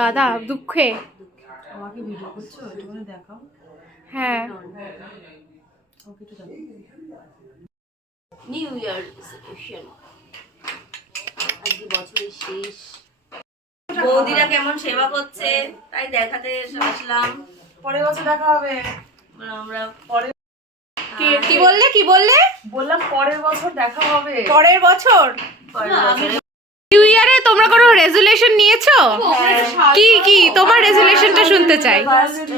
দাদা দুঃখে। আমাকে ভিডিও করছো, একটুখানি দেখাও। হ্যাঁ ওকে একটু দেখাও। নিউ ইয়ার রেজলিউশন, আজকে বছরের শেষ। বৌদিরা কেমন সেবা করছে তাই দেখাতে আসলাম। পরের বছর দেখা হবে। আমরা পরে কি বললে কি বললে? বললাম পরের বছর দেখা হবে। পরের বছর পরের বছরে নিউ ইয়ারে তোমরা কোনো রেজুলেশন নিয়েছো? কি কি তোমার রেজুলেশনটা শুনতে চাই। ফার্স্ট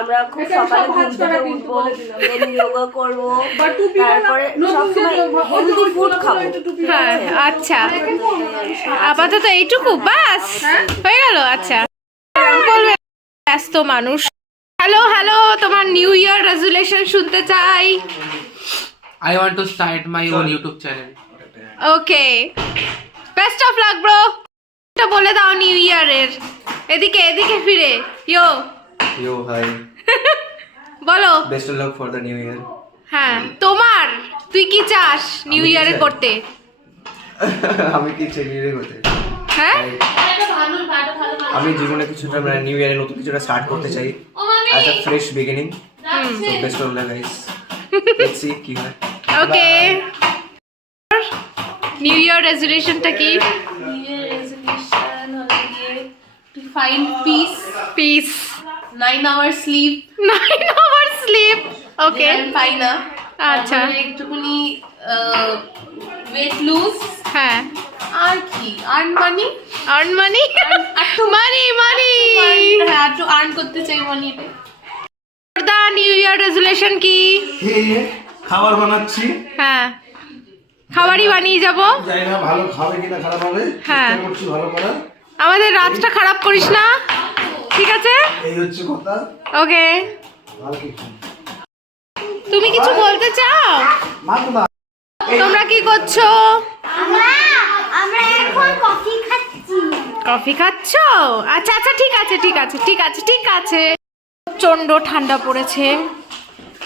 আমরা খুব সকালে ঘুম থেকে উঠবো, দেন যোগা করবো, তারপরে সবসময় হেলদি ফুড খাবো। হ্যাঁ আচ্ছা, আপাতত এইটুকু বাস হয়ে গেল। আচ্ছা বলবে, ব্যস্ত মানুষ। হ্যালো হ্যালো, তোমার নিউ ইয়ার রেজুলেশন শুনতে চাই। I want to start my own YouTube channel. Okay, best of luck bro. এটা বলে দাও নিউ ইয়ারের। এদিকে এদিকে ফিরে ইয়ো Yo, hi. বলো। Best of luck for the new year. হ্যাঁ তোমার, তুই কি চাস নিউ আমি কি ইয়ারে চাই? করতে? আমি কি চাই নিউ ইয়ার করতে? হ্যাঁ আমি জীবনে কিছুটা মানে নিউ ইয়ারে নতুন কিছুটা স্টার্ট করতে চাই as a fresh beginning. So best of luck guys. Let's see কি হয়। ওকে, নিউ ইয়ার রেজুলেশনটা কি? নিউ ইয়ার রেজলিউশন হলো গিয়ে to find peace, peace, 9 hour sleep. 9 hours sleep. Okay পাই না। আচ্ছা। তারপরে একটুখানি ওয়েট লুজ। হ্যাঁ, আর কি আর্ন মানি, আর্ন মানি, মানি মানি। হ্যাঁ একটু আর্ন করতে চাই মানিটা। দা নিউ ইয়ার রেজুলেশন কি? খাবার বানাচ্ছি, হ্যাঁ খাবারই বানিয়ে যাব। জানি না ভালো খাবে কিনা খারাপ হবে, হ্যাঁ। চেষ্টা করছি ভালো করার। আমাদের রাতটা খারাপ করিস না, ঠিক আছে? এই হচ্ছে কথা। ওকে, আর কিছু তুমি কিছু বলতে চাও? মা তো মা তোমরা কি করছো? আমরা এখন কফি খাচ্ছি। কফি খাচ্ছ? আচ্ছা আচ্ছা, ঠিক আছে ঠিক আছে ঠিক আছে ঠিক আছে। প্রচণ্ড ঠান্ডা পড়েছে,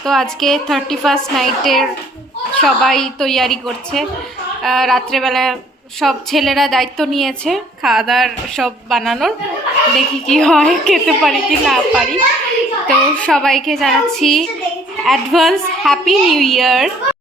তো আজকে 31st নাইটের সবাই তৈয়ারি করছে। রাত্রেবেলা সব ছেলেরা দায়িত্ব নিয়েছে খাওয়া দাওয়ার সব বানানোর। দেখি কি হয়, খেতে পারি কি না পারি। তো সবাইকে জানাচ্ছি অ্যাডভান্স হ্যাপি নিউ ইয়ার।